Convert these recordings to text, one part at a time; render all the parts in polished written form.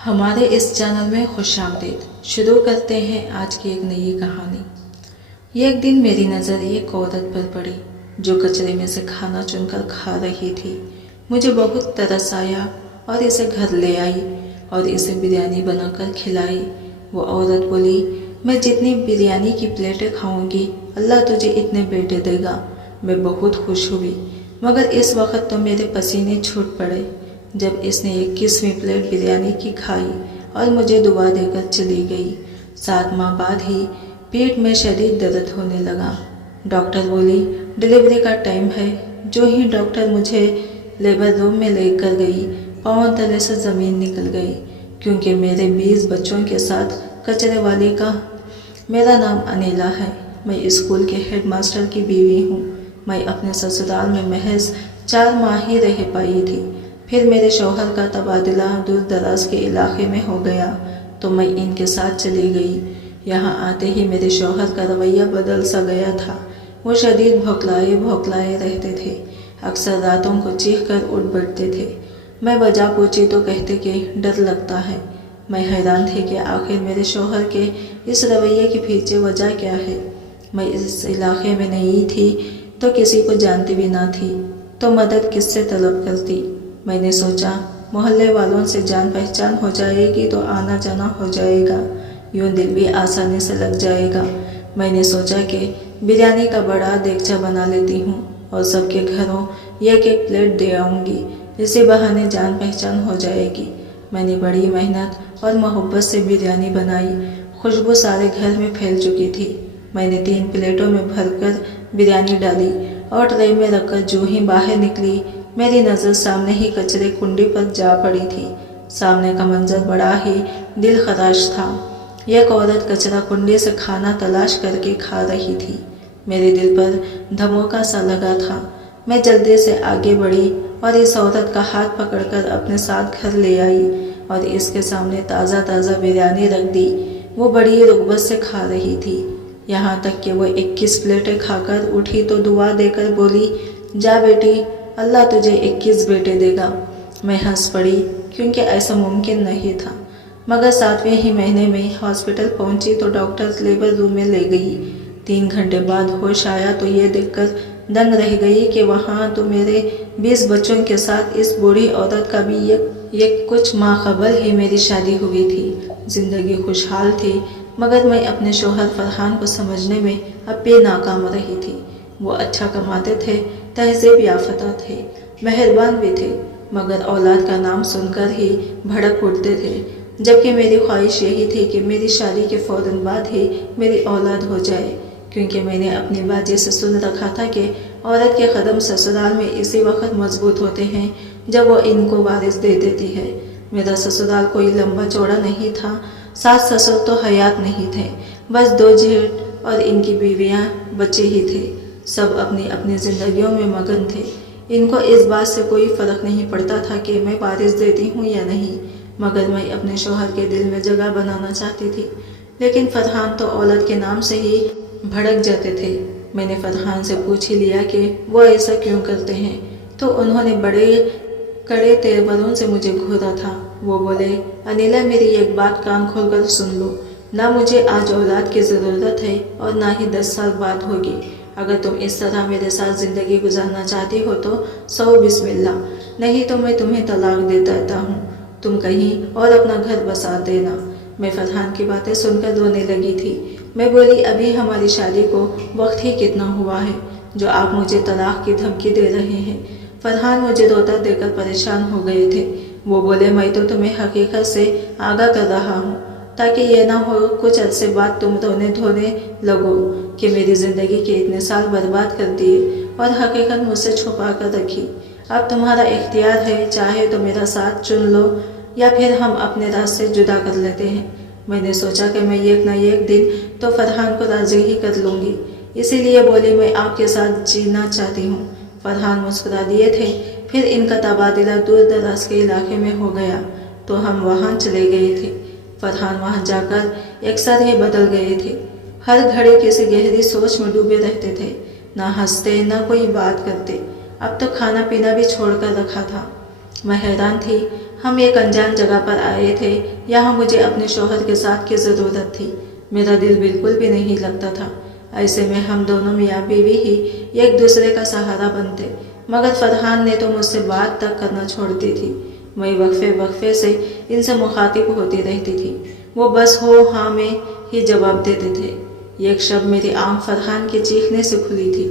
हमारे इस चैनल में खुशामदीद। शुरू करते हैं आज की एक नई कहानी। ये एक दिन मेरी नज़र एक औरत पर पड़ी जो कचरे में से खाना चुनकर खा रही थी। मुझे बहुत तरस आया और इसे घर ले आई और इसे बिरयानी बनाकर खिलाई। वो औरत बोली, मैं जितनी बिरयानी की प्लेटें खाऊंगी अल्लाह तुझे इतने बेटे देगा। मैं बहुत खुश हुई, मगर इस वक्त तो मेरे पसीने छूट पड़े जब इसने 21वीं प्लेट बिरयानी की खाई और मुझे दुआ देकर चली गई। 7 माह बाद ही पेट में शदीद दर्द होने लगा। डॉक्टर बोली डिलीवरी का टाइम है। जो ही डॉक्टर मुझे लेबर रूम में लेकर गई, पाँव तले से ज़मीन निकल गई, क्योंकि मेरे 20 बच्चों के साथ कचरे वाली का। मेरा नाम अनिला है। मैं स्कूल के हेड मास्टर की बीवी हूँ। मैं अपने ससुराल में महज 4 माह ही रह पाई थी। फिर मेरे शौहर का तबादला दूर दराज के इलाके में हो गया तो मैं इनके साथ चली गई। यहाँ आते ही मेरे शौहर का रवैया बदल सा गया था। वो शदीद भौकलाए रहते थे। अक्सर रातों को चीख कर उठ बैठते थे। मैं वजह पूछी तो कहते कि डर लगता है। मैं हैरान थी कि आखिर मेरे शौहर के इस रवैये के पीछे वजह क्या है। मैं इस इलाके में नहीं थी तो किसी को जानती भी ना थी, तो मदद किससे तलब करती। मैंने सोचा मोहल्ले वालों से जान पहचान हो जाएगी तो आना जाना हो जाएगा, यूँ दिल भी आसानी से लग जाएगा। मैंने सोचा कि बिरयानी का बड़ा देगचा बना लेती हूँ और सबके घरों एक एक प्लेट दे आऊँगी। इसी बहाने जान पहचान हो जाएगी। मैंने बड़ी मेहनत और मोहब्बत से बिरयानी बनाई। खुशबू सारे घर में फैल चुकी थी। मैंने 3 प्लेटों में भरकर बिरयानी डाली और ट्रे में रखकर जो ही बाहर निकली, मेरी नज़र सामने ही कचरे कुंडी पर जा पड़ी थी। सामने का मंजर बड़ा ही दिल खराश था। एक औरत कचरा कुंडी से खाना तलाश करके खा रही थी। मेरे दिल पर धमाका सा लगा था। मैं जल्दी से आगे बढ़ी और इस औरत का हाथ पकड़कर अपने साथ घर ले आई और इसके सामने ताज़ा बिरयानी रख दी। वो बड़ी रुग़बत से खा रही थी, यहाँ तक कि वो 21 प्लेटें खाकर उठी तो दुआ देकर बोली, जा बेटी, अल्लाह तुझे 21 बेटे देगा। मैं हंस पड़ी क्योंकि ऐसा मुमकिन नहीं था। मगर 7वें ही महीने में हॉस्पिटल पहुंची तो डॉक्टर लेबर रूम में ले गई। 3 घंटे बाद होश आया तो ये देखकर दंग रह गई कि वहाँ तो मेरे 20 बच्चों के साथ इस बूढ़ी औरत का भी एक कुछ माह कबल ही मेरी शादी हुई थी। जिंदगी खुशहाल थी, मगर मैं अपने शौहर फरहान को समझने में अब भी नाकाम रही थी। वो अच्छा कमाते थे, तहज़ीब याफ्ता थे, मेहरबान भी थे, मगर औलाद का नाम सुनकर ही भड़क उठते थे। जबकि मेरी ख्वाहिश यही थी कि मेरी शादी के फ़ौरन बाद ही मेरी औलाद हो जाए, क्योंकि मैंने अपनी बाजी से सुन रखा था कि औरत के कदम ससुराल में इसी वक्त मजबूत होते हैं जब वो इनको वारिस दे देती है। मेरा ससुराल कोई लंबा चौड़ा नहीं था। सास ससुर तो हयात नहीं थे, बस 2 जेठ और इनकी बीवियाँ बच्चे ही थे। सब अपनी अपनी ज़िंदगियों में मगन थे। इनको इस बात से कोई फ़र्क नहीं पड़ता था कि मैं वारिस देती हूँ या नहीं, मगर मैं अपने शौहर के दिल में जगह बनाना चाहती थी। लेकिन फरहान तो औलद के नाम से ही भड़क जाते थे। मैंने फरहान से पूछ ही लिया कि वो ऐसा क्यों करते हैं, तो उन्होंने बड़े कड़े तेवरों से मुझे घूरा था। वो बोले, अनिला, मेरी एक बात कान खोलकर सुन लो। ना मुझे आज औलाद की ज़रूरत है और ना ही 10 साल बाद होगी। अगर तुम इस तरह मेरे साथ ज़िंदगी गुजारना चाहती हो तो 100 बिस्मिल्लाह, नहीं तो मैं तुम्हें तलाक दे देता हूँ। तुम कहीं और अपना घर बसा देना। मैं फरहान की बातें सुनकर रोने लगी थी। मैं बोली, अभी हमारी शादी को वक्त ही कितना हुआ है जो आप मुझे तलाक की धमकी दे रहे हैं। फरहान मुझे रोता देकर परेशान हो गए थे। वो बोले, मैं तो तुम्हें हकीकत से आगाह कर रहा हूँ ताकि ये ना हो कुछ अरसे बाद तुम रोने धोने लगो कि मेरी ज़िंदगी के इतने साल बर्बाद कर दिए और हकीकत मुझसे छुपा कर रखी। अब तुम्हारा इख्तियार है, चाहे तो मेरा साथ चुन लो या फिर हम अपने रास्ते जुदा कर लेते हैं। मैंने सोचा कि मैं एक न एक दिन तो फरहान को राज़ी ही कर लूँगी, इसीलिए बोली, मैं आपके साथ जीना चाहती हूँ। फरहान मुस्कुरा दिए थे। फिर इनका तबादला दूर दराज के इलाके में हो गया तो हम वहाँ चले गए थे। फरहान वहाँ जाकर एक साथ ही बदल गए थे। हर घड़ी किसी गहरी सोच में डूबे रहते थे, ना हंसते ना कोई बात करते। अब तो खाना पीना भी छोड़कर रखा था। मैं हैरान थी। ہم ایک انجان جگہ پر آئے تھے، یہاں مجھے اپنے شوہر کے ساتھ کی ضرورت تھی، میرا دل بالکل بھی نہیں لگتا تھا۔ ایسے میں ہم دونوں میاں بیوی ہی ایک دوسرے کا سہارا بنتے، مگر فرحان نے تو مجھ سے بات تک کرنا چھوڑ دی تھی۔ میں وقفے وقفے سے ان سے مخاطب ہوتی رہتی تھی، وہ بس ہو ہاں میں ہی جواب دیتے تھے۔ ایک شب میری آنکھ فرحان کے چیخنے سے کھلی تھی،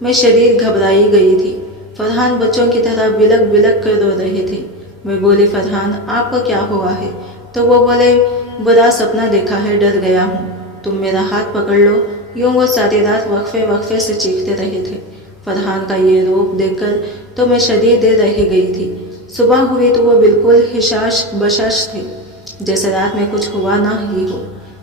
میں شدید گھبرائی گئی تھی۔ فرحان بچوں کی طرح بلک بلک کر رو رہے تھے۔ میں بولی فرحان آپ کو کیا ہوا ہے؟ تو وہ بولے برا سپنا دیکھا ہے، ڈر گیا ہوں، تم میرا ہاتھ پکڑ لو۔ یوں وہ ساری رات وقفے وقفے سے چیختے رہے تھے۔ فرحان کا یہ روپ دیکھ کر تو میں شدید دیر رہ گئی تھی۔ صبح ہوئی تو وہ بالکل حشاش بشاش تھے، جیسے رات میں کچھ ہوا نہ ہی ہو۔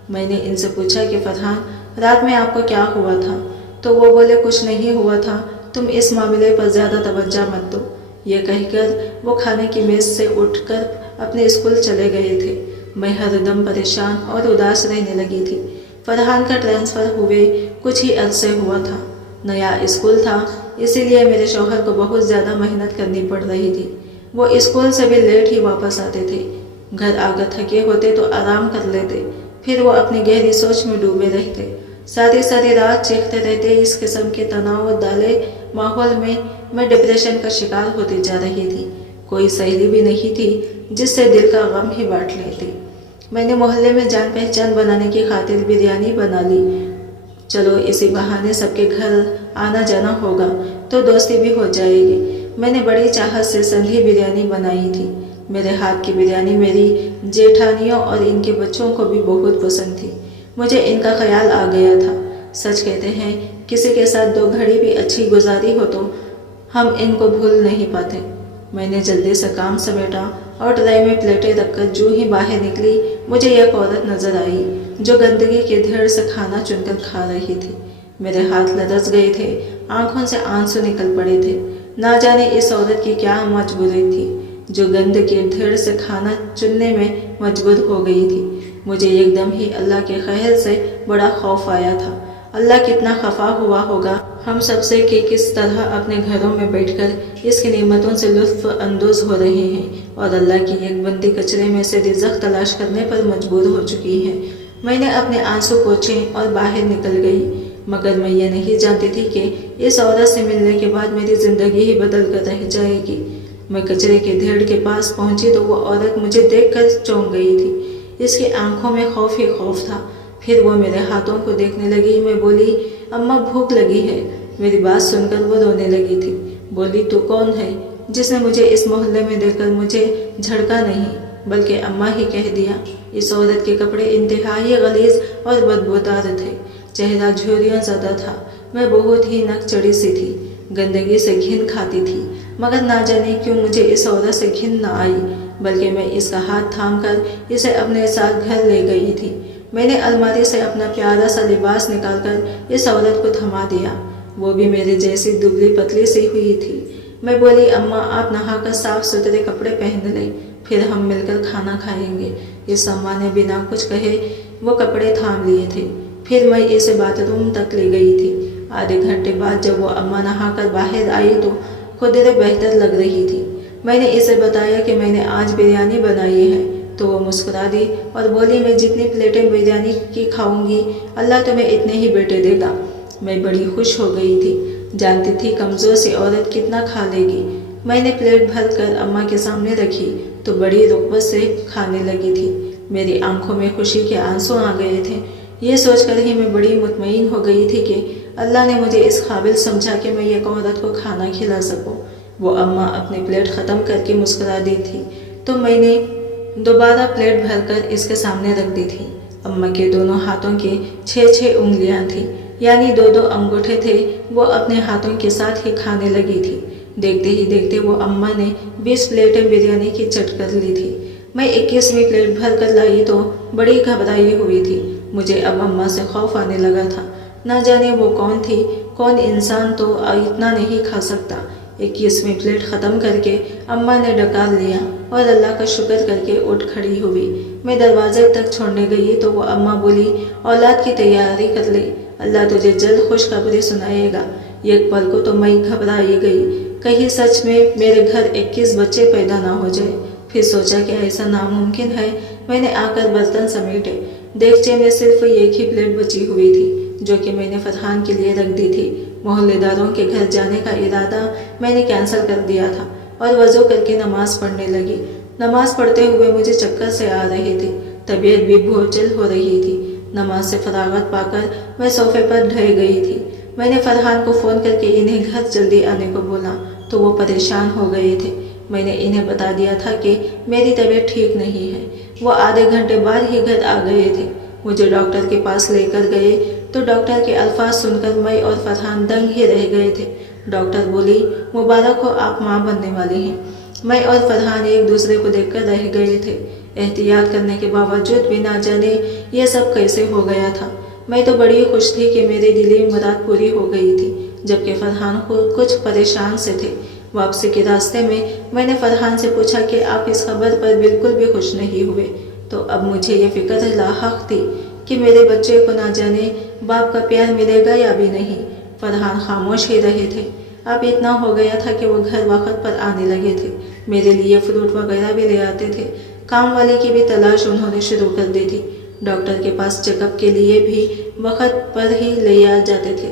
میں نے ان سے پوچھا کہ فرحان رات میں آپ کو کیا ہوا تھا؟ تو وہ بولے کچھ نہیں ہوا تھا، تم اس معاملے پر زیادہ توجہ مت دو۔ یہ کہہ کر وہ کھانے کی میز سے اٹھ کر اپنے اسکول چلے گئے تھے۔ میں ہر دم پریشان اور اداس رہنے لگی تھی۔ فرحان کا ٹرانسفر ہوئے کچھ ہی عرصے ہوا تھا، نیا اسکول تھا، اسی لیے میرے شوہر کو بہت زیادہ محنت کرنی پڑ رہی تھی۔ وہ اسکول سے بھی لیٹ ہی واپس آتے تھے، گھر آ کر تھکے ہوتے تو آرام کر لیتے، پھر وہ اپنی گہری سوچ میں ڈوبے رہتے، ساری رات چیختے رہتے۔ اس قسم کے تناؤ ڈالے ماحول میں ڈپریشن کا شکار ہوتی جا رہی تھی۔ کوئی سہیلی بھی نہیں تھی جس سے دل کا غم ہی بانٹ لیتی۔ میں نے محلے میں جان پہچان بنانے کی خاطر بریانی بنا لی، چلو اسی بہانے سب کے گھر آنا جانا ہوگا تو دوستی بھی ہو جائے گی۔ میں نے بڑی چاہت سے سندھی بریانی بنائی تھی۔ میرے ہاتھ کی بریانی میری جیٹھانیوں اور ان کے بچوں کو بھی بہت پسند تھی۔ مجھے ان کا خیال آ گیا تھا۔ سچ کہتے ہیں کسی کے ساتھ 2 گھڑی بھی اچھی گزاری ہو تو ہم ان کو بھول نہیں پاتے۔ میں نے جلدی سے کام سمیٹا اور ٹرے میں پلیٹیں رکھ کر جو ہی باہر نکلی، مجھے ایک عورت نظر آئی جو گندگی کے ڈھیر سے کھانا چن کر کھا رہی تھی۔ میرے ہاتھ لرز گئے تھے، آنکھوں سے آنسو نکل پڑے تھے۔ نہ جانے اس عورت کی کیا مجبوری تھی جو گند کے ڈھیر سے کھانا چننے میں مجبور ہو گئی تھی۔ مجھے ایک دم ہی اللہ کے قہر سے بڑا خوف آیا تھا۔ اللہ کتنا خفا ہوا ہوگا ہم سب سے کہ کس طرح اپنے گھروں میں بیٹھ کر اس کی نعمتوں سے لطف اندوز ہو رہے ہیں، اور اللہ کی ایک بندی کچرے میں سے رزق تلاش کرنے پر مجبور ہو چکی ہے۔ میں نے اپنے آنسو پوچھے اور باہر نکل گئی، مگر میں یہ نہیں جانتی تھی کہ اس عورت سے ملنے کے بعد میری زندگی ہی بدل کر رہ جائے گی۔ میں کچرے کے ڈھیر کے پاس پہنچی تو وہ عورت مجھے دیکھ کر چونک گئی تھی۔ اس کی آنکھوں میں خوف ہی خوف تھا۔ پھر وہ میرے ہاتھوں کو دیکھنے لگی۔ میں بولی اماں بھوک لگی ہے۔ میری بات سن کر وہ رونے لگی تھی۔ بولی تو کون ہے جس نے مجھے اس محلے میں دیکھ کر مجھے جھڑکا نہیں بلکہ اماں ہی کہہ دیا؟ اس عورت کے کپڑے انتہائی غلیظ اور بدبودار تھے، چہرہ جھریوں زدہ تھا۔ میں بہت ہی نک چڑی سی تھی، گندگی سے گھن کھاتی تھی، مگر نہ جانے کیوں مجھے اس عورت سے گھن نہ آئی، بلکہ میں اس کا ہاتھ تھام کر اسے اپنے ساتھ گھر لے گئی تھی۔ میں نے الماری سے اپنا پیارا سا لباس نکال کر اس عورت کو تھما دیا، وہ بھی میرے جیسی دبلی پتلی سی ہوئی تھی۔ میں بولی اماں آپ نہا کر صاف ستھرے کپڑے پہن لیں، پھر ہم مل کر کھانا کھائیں گے۔ اس اماں نے بنا کچھ کہے وہ کپڑے تھام لیے تھے۔ پھر میں اسے باتھ روم تک لے گئی تھی۔ آدھے گھنٹے بعد جب وہ اماں نہا کر باہر آئی تو قدرے بہتر لگ رہی تھی۔ میں نے اسے بتایا کہ میں نے آج بریانی بنائی ہے تو وہ مسکرا دی اور بولی میں جتنی پلیٹیں بریانی کی کھاؤں گی اللہ تمہیں اتنے ہی بیٹے دے گا۔ میں بڑی خوش ہو گئی تھی، جانتی تھی کمزور سی عورت کتنا کھا لے گی۔ میں نے پلیٹ بھر کر اماں کے سامنے رکھی تو بڑی رغبت سے کھانے لگی تھی۔ میری آنکھوں میں خوشی کے آنسو آ گئے تھے۔ یہ سوچ کر ہی میں بڑی مطمئن ہو گئی تھی کہ اللہ نے مجھے اس قابل سمجھا کہ میں ایک عورت کو کھانا کھلا سکوں۔ وہ اماں اپنی پلیٹ ختم کر کے مسکرا دی تھی تو میں نے دوبارہ پلیٹ بھر کر اس کے سامنے رکھ دی تھی۔ اماں کے دونوں ہاتھوں کے 6 انگلیاں تھیں، یعنی 2 انگوٹھے تھے۔ وہ اپنے ہاتھوں کے ساتھ ہی کھانے لگی تھی۔ دیکھتے ہی دیکھتے وہ اماں نے 20 پلیٹیں بریانی کی چٹ کر لی تھی۔ میں 21ویں پلیٹ بھر کر لائی تو بڑی گھبرائی ہوئی تھی۔ مجھے اب اماں سے خوف آنے لگا تھا، نہ جانے وہ کون تھی، کون انسان تو اتنا نہیں کھا سکتا۔ 21ویں پلیٹ ختم کر کے اماں نے ڈکار لیا اور اللہ کا شکر کر کے اٹھ کھڑی ہوئی۔ میں دروازے تک چھوڑنے گئی تو وہ اماں بولی اولاد کی تیاری کر لے، اللہ تجھے جلد خوشخبری سنائے گا۔ ایک پل کو تو میں گھبرائی گئی، کہیں سچ میں میرے گھر 21 بچے پیدا نہ ہو جائے۔ फिर सोचा कि ऐसा नामुमकिन है। मैंने आकर बर्तन समेटे। देगचे में सिर्फ एक ही प्लेट बची हुई थी, जो कि मैंने फरहान के लिए रख दी थी। मोहल्लेदारों के घर जाने का इरादा मैंने कैंसिल कर दिया था और वज़ू करके नमाज पढ़ने लगी। नमाज पढ़ते हुए मुझे चक्कर से आ रहे थे, तबीयत भी बोझल हो रही थी। नमाज से फरागत पाकर मैं सोफे पर ढह गई थी। मैंने फरहान को फ़ोन करके इन्हें घर जल्दी आने को बोला तो वो परेशान हो गए थे। मैंने इन्हें बता दिया था कि मेरी तबीयत ठीक नहीं है। वो आधे घंटे बाद ही घर आ गए थे। मुझे डॉक्टर के पास लेकर गए तो डॉक्टर के अल्फाज सुनकर मैं और फरहान दंग ही रह गए थे। डॉक्टर बोली, मुबारक हो, आप माँ बनने वाली हैं। मैं और फरहान एक दूसरे को देखकर रह गए थे। एहतियात करने के बावजूद भी ना जाने ये सब कैसे हो गया था। मैं तो बड़ी खुश थी कि मेरी दिली मुराद पूरी हो गई थी, जबकि फरहान कुछ परेशान से थे। वापसी के रास्ते में मैंने फरहान से पूछा कि आप इस खबर पर बिल्कुल भी खुश नहीं हुए। तो अब मुझे ये फिक्र लाहक थी कि मेरे बच्चे को ना जाने बाप का प्यार मिलेगा या भी नहीं। फरहान खामोश ही रहे थे। अब इतना हो गया था कि वो घर वक्त पर आने लगे थे। मेरे लिए फ्रूट वगैरह भी ले आते थे। काम वाले की भी तलाश उन्होंने शुरू कर दी थी। डॉक्टर के पास चेकअप के लिए भी वक्त पर ही ले आ जाते थे।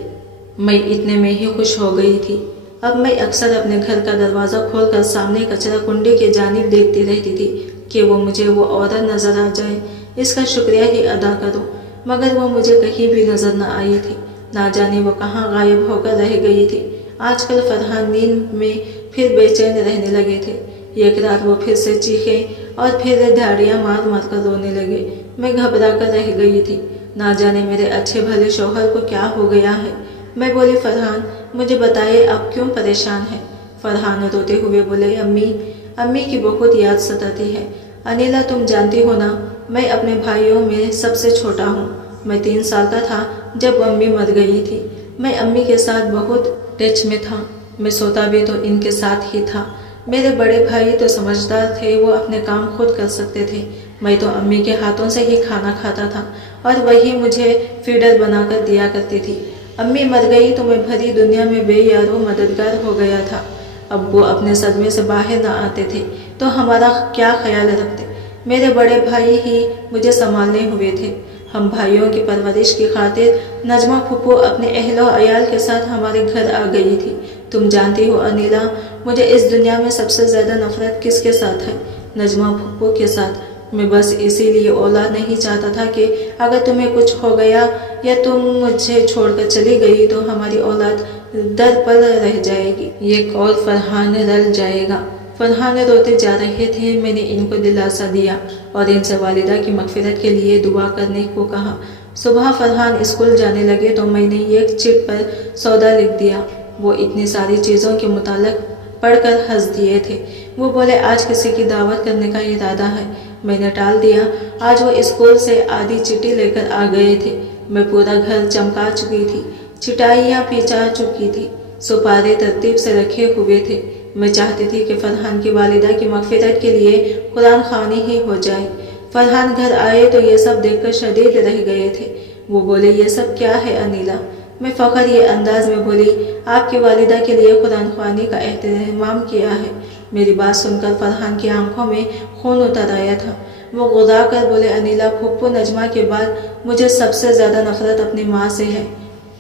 मैं इतने में ही खुश हो गई थी। अब मैं अक्सर अपने घर का दरवाज़ा खोलकर सामने कचरा कुंडी के जानिब देखती रहती थी कि वो मुझे वो औरत नज़र आ जाए, इसका शुक्रिया ही अदा करूं। मगर वो मुझे कहीं भी नज़र न आई थी। ना जाने वो कहाँ गायब होकर रह गई थी। आजकल फरहान नींद में फिर बेचैन रहने लगे थे। एक रात वो फिर से चीखे और फिर धाड़ियाँ मार मार कर रोने लगे। मैं घबरा कर रह गई थी। ना जाने मेरे अच्छे भले शौहर को क्या हो गया है। मैं बोली, फरहान मुझे बताइए आप क्यों परेशान हैं। फरहान रोते हुए बोले, अम्मी की बहुत याद सताती है। अनिला, तुम जानती हो ना, मैं अपने भाइयों में सबसे छोटा हूँ। मैं 3 साल का था जब अम्मी मर गई थी। मैं अम्मी के साथ बहुत टच में था। मैं सोता भी तो इनके साथ ही था। मेरे बड़े भाई तो समझदार थे, वो अपने काम खुद कर सकते थे। मैं तो अम्मी के हाथों से ही खाना खाता था और वही मुझे फीडर बनाकर दिया करती थी। अम्मी मर गई तो मैं भरी दुनिया में बेयारो मददगार हो गया था। अब वो अपने सदमे से बाहर ना आते थे तो हमारा क्या ख्याल रखते। मेरे बड़े भाई ही मुझे संभालने हुए थे। हम भाइयों की परवरिश की खातिर नजमा फुप्पो अपने अहलो अयाल के साथ हमारे घर आ गई थी। तुम जानती हो अनिला, मुझे इस दुनिया में सबसे ज़्यादा नफरत किसके साथ है? नजमा फुप्पो के साथ। मैं बस इसीलिए औलाद नहीं चाहता था कि अगर तुम्हें कुछ हो गया या तुम मुझे छोड़कर चली गई तो हमारी औलाद दर पर रह जाएगी। ये कौल फरहान रल जाएगा। फरहान रोते जा रहे थे। मैंने इनको दिलासा दिया और इनसे वालिदा की मगफिरत के लिए दुआ करने को कहा। सुबह फरहान स्कूल जाने लगे तो मैंने एक चिट पर सौदा लिख दिया। वो इतनी सारी चीज़ों के मुताल्लिक पढ़कर हंस दिए थे। वो बोले, आज किसी की दावत करने का इरादा है। मैंने टाल दिया। आज वो स्कूल से आधी चिट्ठी लेकर आ गए थे। मैं पूरा घर चमका चुकी थी। चिटाइयाँ पिचा चुकी थी। सुपारे तरतीब से रखे हुए थे। मैं चाहती थी कि फरहान की वालिदा की मगफिरत के लिए कुरान ख़वानी ही हो जाए। फरहान घर आए तो ये सब देखकर शदीद रह गए थे। वो बोले, ये सब क्या है अनिला? मैं फ़ख्र ये अंदाज में बोली, आपकी वालिदा के लिए कुरान ख़वानी का एहतमाम किया है। मेरी बात सुनकर फरहान की आंखों में खून उतर आया था। वो गुदा कर बोले, अनिला, फुप्पो नजमा के बाद मुझे सबसे ज़्यादा नफरत अपनी माँ से है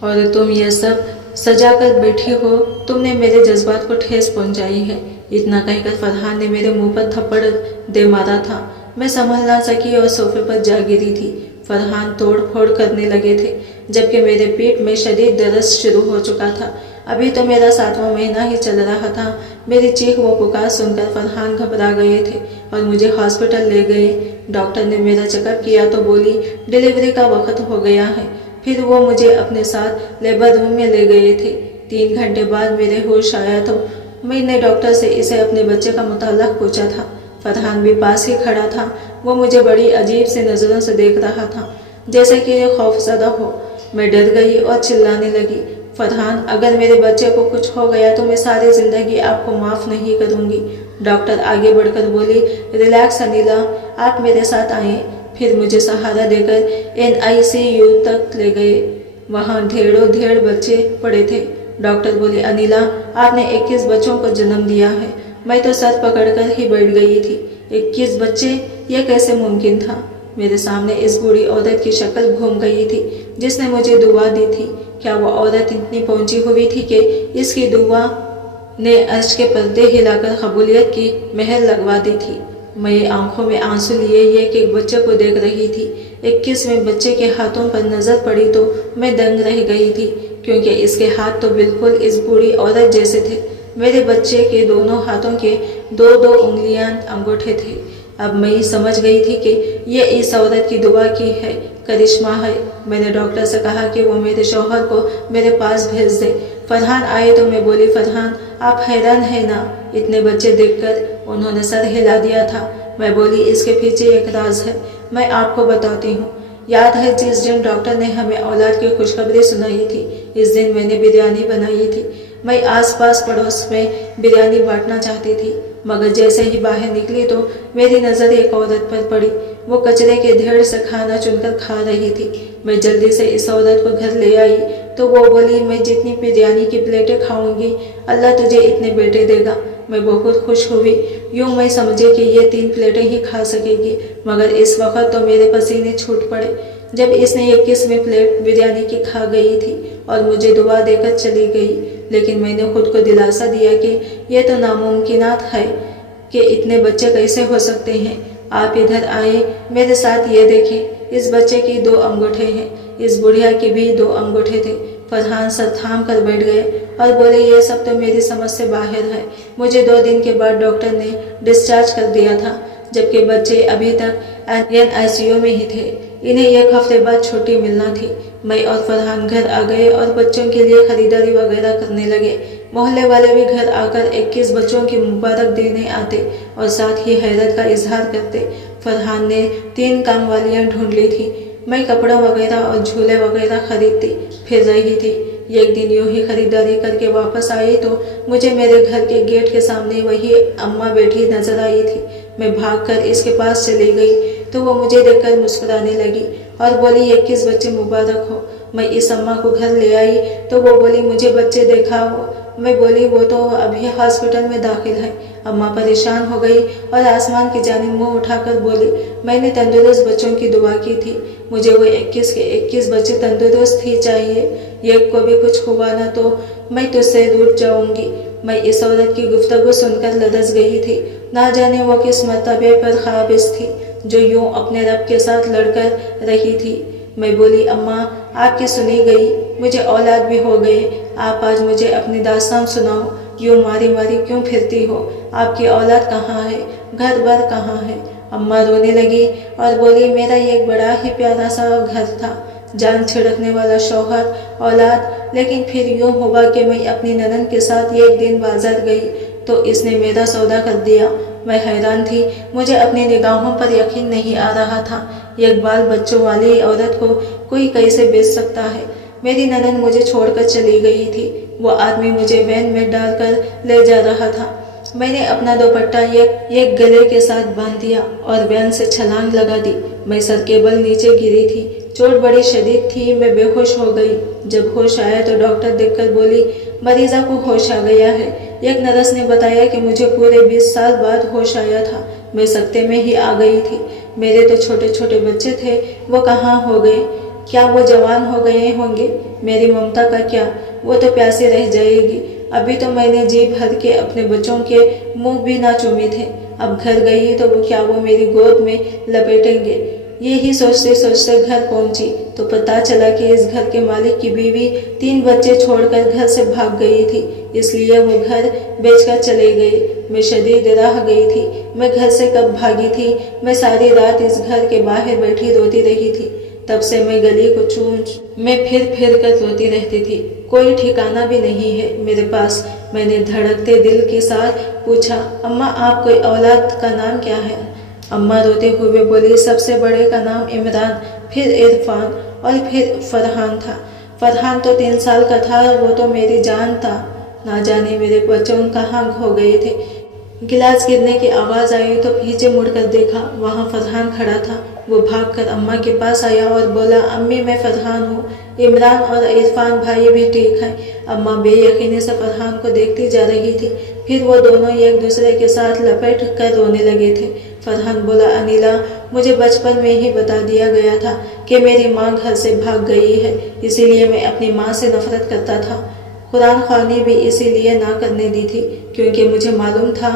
और तुम ये सब सजा कर बैठी हो। तुमने मेरे जज्बात को ठेस पहुंचाई है। इतना कहकर फरहान ने मेरे मुंह पर थप्पड़ दे मारा था। मैं संभल ना सकी और सोफे पर जा गिरी थी। फरहान तोड़ फोड़ करने लगे थे, जबकि मेरे पेट में शदीद दर्द शुरू हो चुका था। अभी तो मेरा 7वां महीना ही चल रहा था। मेरी चीख व पुकार सुनकर फरहान घबरा गए थे और मुझे हॉस्पिटल ले गए। डॉक्टर ने मेरा चेकअप किया तो बोली, डिलीवरी का वक्त हो गया है। फिर वो मुझे अपने साथ लेबर रूम में ले गए थे। 3 घंटे बाद मेरे होश आया तो मैंने डॉक्टर से इसे अपने बच्चे का मुताल्लिक़ पूछा था। फरहान भी पास ही खड़ा था। वो मुझे बड़ी अजीब सी नज़रों से देख रहा था, जैसे कि खौफज़दा हो। मैं डर गई और चिल्लाने लगी, फरहान, अगर मेरे बच्चे को कुछ हो गया तो मैं सारी ज़िंदगी आपको माफ़ नहीं करूँगी। डॉक्टर आगे बढ़कर बोली, रिलैक्स अनिला, आप मेरे साथ आएँ। फिर मुझे सहारा देकर NICU तक ले गए। वहाँ ढेरों ढेर बच्चे पड़े थे। डॉक्टर बोले, अनिला, आपने 21 बच्चों को जन्म दिया है। मैं तो सर पकड़कर ही बैठ गई थी। 21 बच्चे, यह कैसे मुमकिन था? मेरे सामने इस बूढ़ी औरत की शक्ल घूम गई थी जिसने मुझे दुआ दी थी। क्या वो औरत इतनी पहुंची हुई थी कि इसकी दुआ ने अर्श के पर्दे हिलाकर कबूलियत की मेहर लगवा दी थी? मैं आंखों में आंसू लिए एक एक बच्चे को देख रही थी। 21वें बच्चे के हाथों पर नजर पड़ी तो मैं दंग रह गई थी, क्योंकि इसके हाथ तो बिल्कुल इस बूढ़ी औरत जैसे थे। मेरे बच्चे के दोनों हाथों के दो दो उंगलियां अंगूठे थे। अब मैं समझ गई थी कि ये इस औरत की दुआ की है, करिश्मा है। मैंने डॉक्टर से कहा कि वो मेरे शौहर को मेरे पास भेज दे। फरहान आए तो मैं बोली, फरहान आप हैरान है ना? इतने बच्चे देखकर उन्होंने सर हिला दिया था। मैं बोली, इसके पीछे एक राज है, मैं आपको बताती हूँ। याद है जिस दिन डॉक्टर ने हमें औलाद की खुशखबरी सुनाई थी, इस दिन मैंने बिरयानी बनाई थी। मैं आसपास पड़ोस में बिरयानी बांटना चाहती थी, मगर जैसे ही बाहर निकली तो मेरी नज़र एक औरत पर पड़ी। वो कचरे के ढेर से खाना चुनकर खा रही थी। मैं जल्दी से इस औरत को घर ले आई तो वो बोली, मैं जितनी बिरयानी की प्लेटें खाऊंगी अल्लाह तुझे इतने बेटे देगा। मैं बहुत खुश हुई। यूँ मैं समझे कि ये 3 प्लेटें ही खा सकेगी, मगर इस वक्त तो मेरे पसीने छूट पड़े जब इसने 21वीं प्लेट बिरयानी की खा गई थी और मुझे दुआ देकर चली गई। लेकिन मैंने खुद को दिलासा दिया कि ये तो नामुमकिनात है कि इतने बच्चे कैसे हो सकते हैं। आप इधर आए, मेरे साथ ये देखें, इस बच्चे की 2 अंगूठे हैं, इस बुढ़िया की भी 2 अंगूठे थे। फरहान सर थाम कर बैठ गए और बोले, ये सब तो मेरी समझ से बाहर है। मुझे 2 दिन के बाद डॉक्टर ने डिस्चार्ज कर दिया था, जबकि बच्चे अभी तक NICU में ही थे। इन्हें 1 हफ्ते बाद छुट्टी मिलना थी। मैं और फरहान घर आ गए और बच्चों के लिए खरीदारी वगैरह करने लगे। मोहल्ले वाले भी घर आकर 21 बच्चों की मुबारक देने आते और साथ ही हैरत का इजहार करते। फरहान ने 3 काम वालियाँ ढूंढ ली थी। मैं कपड़ों वगैरह और झूले वगैरह खरीदती फिर रही थी। एक दिन यूं ही खरीदारी करके वापस आई तो मुझे मेरे घर के गेट के सामने वही अम्मा बैठी नजर आई थी। मैं भागकर इसके पास चली गई तो वो मुझे देखकर मुस्कुराने लगी और बोली, 21 बच्चे मुबारक हो। मैं इस अम्मा को घर ले आई तो वो बोली, मुझे बच्चे दिखाओ। मैं बोली, वो तो अभी हॉस्पिटल में दाखिल है। अम्मा परेशान हो गई और आसमान की जानिब मुंह उठाकर बोली, मैंने तंदुरुस्त बच्चों की दुआ की थी, मुझे वो 21 के 21 बच्चे तंदुरुस्त ही चाहिए। एक को भी कुछ हुआ ना तो मैं तुझसे रूठ जाऊंगी। मैं इस औरत की गुफ्तगू सुनकर लरज़ गई थी। ना जाने वो किस मर्तबे पर ख्वाबिश थी जो यूं अपने रब के साथ लड़कर रही थी। मैं बोली, अम्मा आपकी सुनी गई, मुझे औलाद भी हो गए। आप आज मुझे अपनी दास्तान सुनाओ। यूं मारी मारी क्यों फिरती हो? आपकी औलाद कहाँ है? घर बार कहाँ है? अम्मा रोने लगी और बोली, मेरा एक बड़ा ही प्यारा सा घर था, जान छिड़कने वाला शौहर, औलाद। लेकिन फिर यूं हुआ कि मैं अपनी ननद के साथ एक दिन बाजार गई तो इसने मेरा सौदा कर दिया। मैं हैरान थी, मुझे अपनी निगाहों पर यकीन नहीं आ रहा था। एक बाल बच्चों वाली औरत को कोई कैसे बेच सकता है? मेरी ननद मुझे छोड़कर चली गई थी। वो आदमी मुझे वैन में डालकर ले जा रहा था। मैंने अपना दुपट्टा एक गले के साथ बांध दिया और वैन से छलांग लगा दी। मैं सर के बल नीचे गिरी थी। चोट बड़ी शदीद थी, मैं बेहोश हो गई। जब होश आया तो डॉक्टर देखकर बोली, मरीजा को होश आ गया है। एक नर्स ने बताया कि मुझे पूरे 20 साल बाद होश आया था। मैं सकते में ही आ गई थी। मेरे तो छोटे छोटे बच्चे थे, वो कहाँ हो गए? क्या वो जवान हो गए होंगे? मेरी ममता का क्या? वो तो प्यासी रह जाएगी। अभी तो मैंने जी भर के अपने बच्चों के मुंह भी ना चूमे थे। अब घर गई तो वो क्या वो मेरी गोद में लपेटेंगे? यही सोचते सोचते घर पहुंची तो पता चला कि इस घर के मालिक की बीवी 3 बच्चे छोड़कर घर से भाग गई थी, इसलिए वो घर बेचकर चले गए। मैं शदीद राह गई थी। मैं घर से कब भागी थी? मैं सारी रात इस घर के बाहर बैठी रोती रही थी। तब से मैं गली को मैं फिर कर रोती रहती थी। कोई ठिकाना भी नहीं है मेरे पास। मैंने धड़कते दिल के साथ पूछा, अम्मा आप कोई औलाद का नाम क्या है? अम्मा रोते हुए बोली, सबसे बड़े का नाम इमरान, फिर इरफान और फिर फरहान था। फरहान तो 3 साल का था, वो तो मेरी जान था। ना जाने मेरे बच्चों कहाँ खो गए थे। गिलास गिरने की आवाज़ आई तो पीछे मुड़कर देखा, वहाँ फरहान खड़ा था। वो भागकर अम्मा के पास आया और बोला, अम्मी मैं फरहान हूँ। इमरान और इरफान भाई भी ठीक हैं। अम्मा बेयकीनी से फरहान को देखती जा रही थी। फिर वो दोनों एक दूसरे के साथ लपेट कर रोने लगे थे। فرحان بولا، انیلا مجھے بچپن میں ہی بتا دیا گیا تھا کہ میری ماں گھر سے بھاگ گئی ہے، اسی لیے میں اپنی ماں سے نفرت کرتا تھا۔ قرآن خوانی بھی اسی لیے نہ کرنے دی تھی کیونکہ مجھے معلوم تھا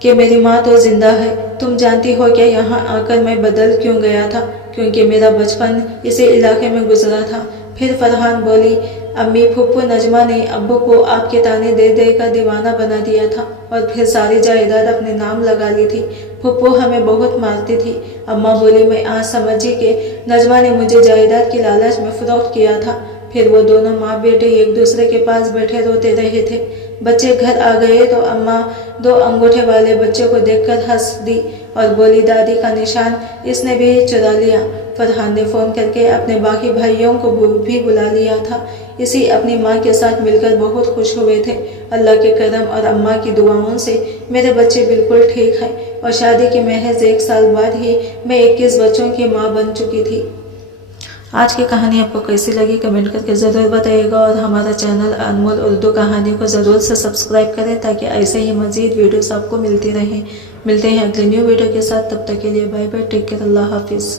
کہ میری ماں تو زندہ ہے۔ تم جانتی ہو کہ یہاں آ کر میں بدل کیوں گیا تھا؟ کیونکہ میرا بچپن اسی علاقے میں گزرا تھا۔ پھر فرحان بولی، امی پھپھو نجمہ نے ابو کو آپ کے تانے دے دے کر دیوانہ بنا دیا تھا اور پھر ساری جائیداد اپنے نام لگا لی تھی۔ پھپھو ہمیں بہت مارتی تھی۔ اماں بولی، میں آج سمجھی کہ نجمہ نے مجھے جائیداد کی لالچ میں فروخت کیا تھا۔ پھر وہ دونوں ماں بیٹے ایک دوسرے کے پاس بیٹھے روتے رہے تھے۔ بچے گھر آ گئے تو اماں دو انگوٹھے والے بچے کو دیکھ کر ہنس دی اور بولی، دادی کا نشان اس نے بھی چرا لیا۔ فرحان نے فون کر کے اپنے باقی بھائیوں کو بھی بلا لیا تھا۔ اسی اپنی ماں کے ساتھ مل کر بہت خوش ہوئے تھے۔ اللہ کے کرم اور اماں کی دعاؤں سے میرے بچے بالکل ٹھیک ہیں اور شادی کے محض 1 سال بعد ہی میں 21 بچوں کی ماں بن چکی تھی۔ آج کی کہانی آپ کو کیسی لگی کمنٹ کر کے ضرور بتائیے گا اور ہمارا چینل انمول اردو کہانی کو ضرور سے سبسکرائب کریں تاکہ ایسے ہی مزید ویڈیوز آپ کو ملتی رہیں۔ ملتے ہیں اگلی نیو ویڈیو کے ساتھ، تب تک کے لیے بائے بائے، ٹیک کیئر، اللہ حافظ۔